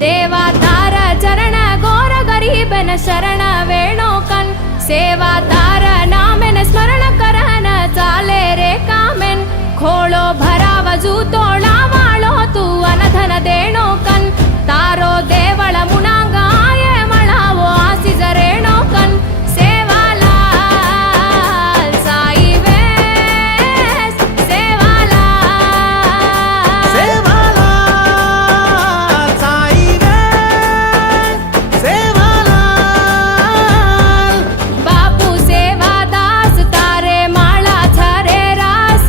देवा तार चरण गोर गरीबन शरण वेणोकन सेवा तार नामेन स्मरण करन चाले रे कामेन खोळो भरावजू तोळा वाळो तू अनधन देणोकन तारो देवळ मुनांग आये मळावो आसीज रेणोकन सेवालाल साई वेस सेवालाल सेवालाल साई वेस सेवालाल बापू सेवादास तारे माळा छरे रास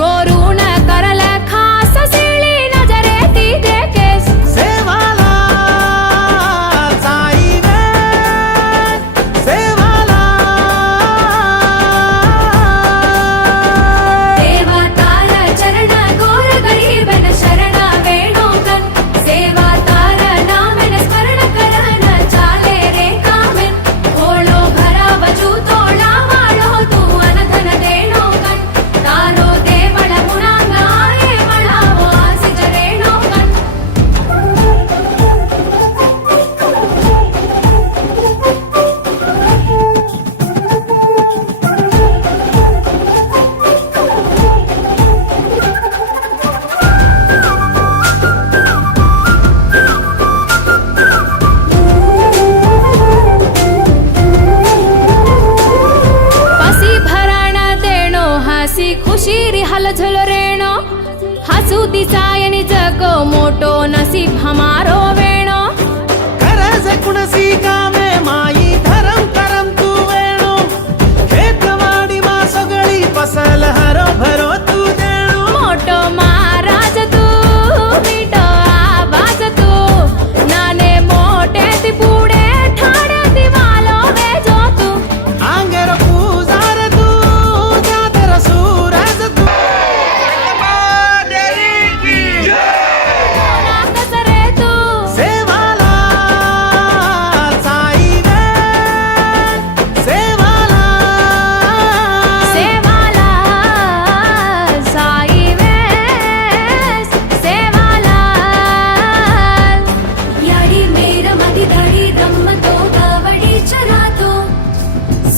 गोरुण करल खास सिळी नजरे ती देकेस सेवालाल साई वेस सेवालाल देवा तार चरण गोर गरीबन शरण वेणोकन सेवा तार नामेन स्मरण करन चाले रे कामेन खोळो भरावजू तोळा वाळो तू अनधन देणोकन तारो देवळ मुनांग आये मळावो आसीज रेणोकन पसी भरण देणो हसी खुशी री हलझल रेणो हसू दिसायनी जगो मोटो नसीब हमारो वेणो करज कुणसी कामे माई धरम करम तू वेणो खेतवाडी मा सगळी फसल हरो भरो तू देणो मोटो महाराज तू मीठो आवाज तू नाने मोटे ती पुढे ठाणे ती वालो वेजो तू आंगेर पूजार तू जादर सूरज तू कोणा कसरे तू सेवालाल साई वेस सेवालाल सेवालाल साई वेस सेवालाल याडी मेर मधी धडी रमतो गावडी चरातो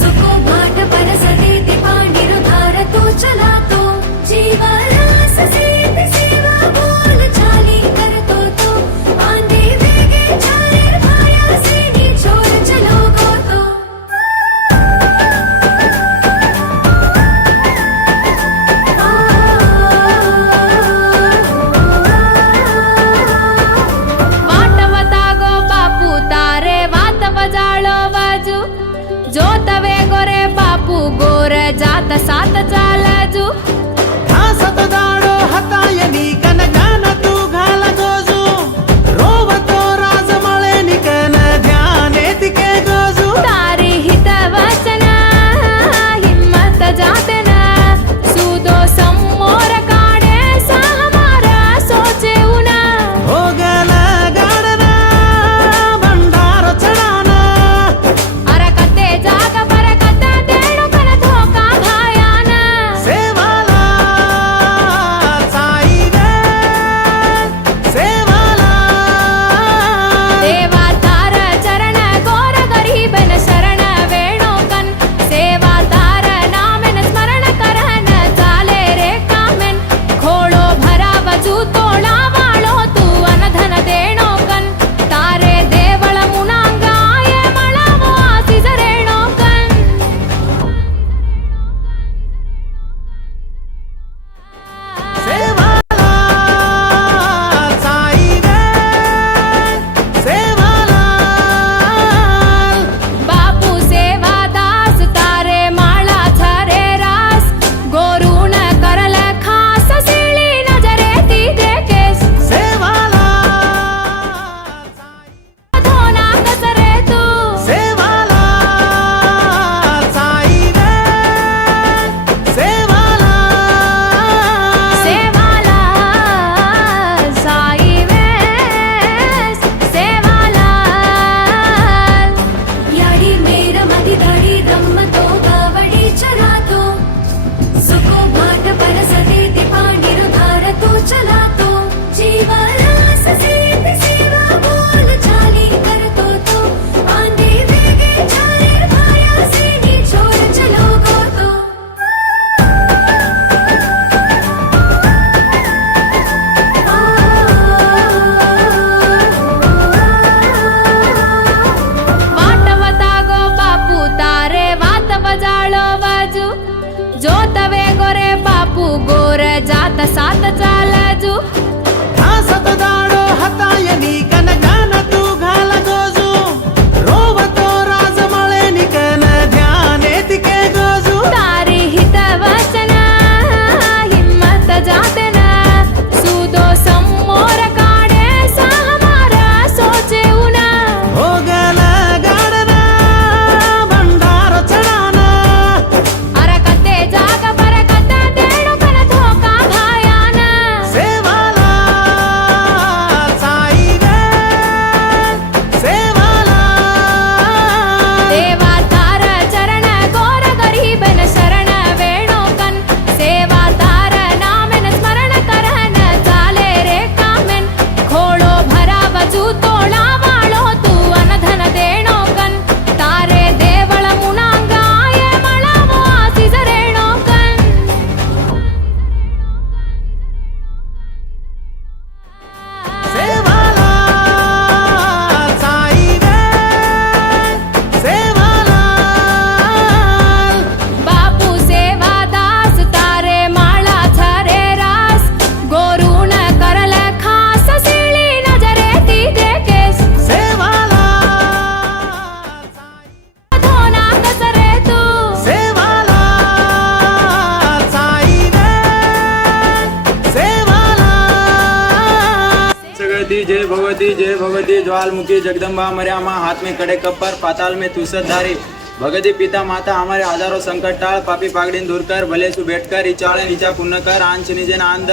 सुको भाट परसते ते पांडीर धारतो चलातो जीवरास सेते सेवा बोल चाली करतो तो आंधे वेगे चालेर भाया सेनी छोर चलो गोतो वाटवता गो बापू तारे वात वजाळो बाजू जोतवे गोरे बापू गोर जात सात चालजू घासत दाडो हतायनी कनकान तू घाल गोजू रोवतो राजमळे निकन ध्याने तिके गोजू तारी हित वचन हिम्मत जाते ना सुदो सम्मोर काढे सहमारा सोचे उना होगल गाडना भंडार चढाना अरकते जाग परकत देणो कन धोका घायाना सेवालाल सात चालजू घासत दाडो हातायनी कनकान तू घाल गोजू रोवतो राजमळे निकन ध्याने तिके गोजू तारी हित वचन हिम्मत जाते ना सुदो समोर काढे सहमारा सोचे उना होगल गाडना भंडार चढाना अरकते जाग बरकत देणो कन धोका भायान सेवाला साई गे सेवाला देवा तार चरण गोर गरीबन शरण वेणो कन सेवा तार नामेन स्मरण करन चाले रे कामेन खोळो भरा बजू तोळा वाळो तू अनधन देणो कन तारे देवळ मुनांगाय मळावो आसीज रेणो कन सेवाला साई गे सेवाला बापू सेवा दास तारे माळा छरे रास गोरुण करल खास सिळी नजरे ती देकेस सेवाला धोना कसरे तू सेवाला साई गे सेवाला जगती जय भगवती ज्वालमुखी जगदम्बा मर्यामा हाथ में कड़े कप्पर पाताल में तुसधारी भगती पिता माता हमारे हजारों संकट टाळ पापी पागडीन दूर कर भले सु भेट कर इचाळे नीचा पुण्य कर आन चिनिजेन आंध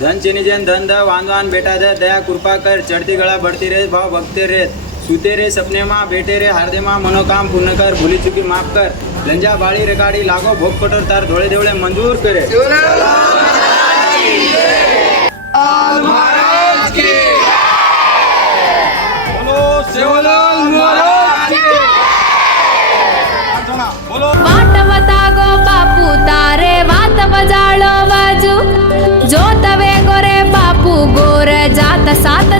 धन चिनिजेन धन द वांदवान बेटा दे दया कृपा कर चढ़ती गळा बढ़ती रे भाव भक्ते रे सुते रे सपने मा बेटे रे हार्दे मा मनोकाम पूर्ण कर भूली चुकी माफ कर लंजा बाळी रेगाडी लागो भोग कटोर तार धोळे देवळे मंजूर करे वाटवता गो बापू तारे वात बजाळो बाजू जोतवे गोरे बापू गोर जात सात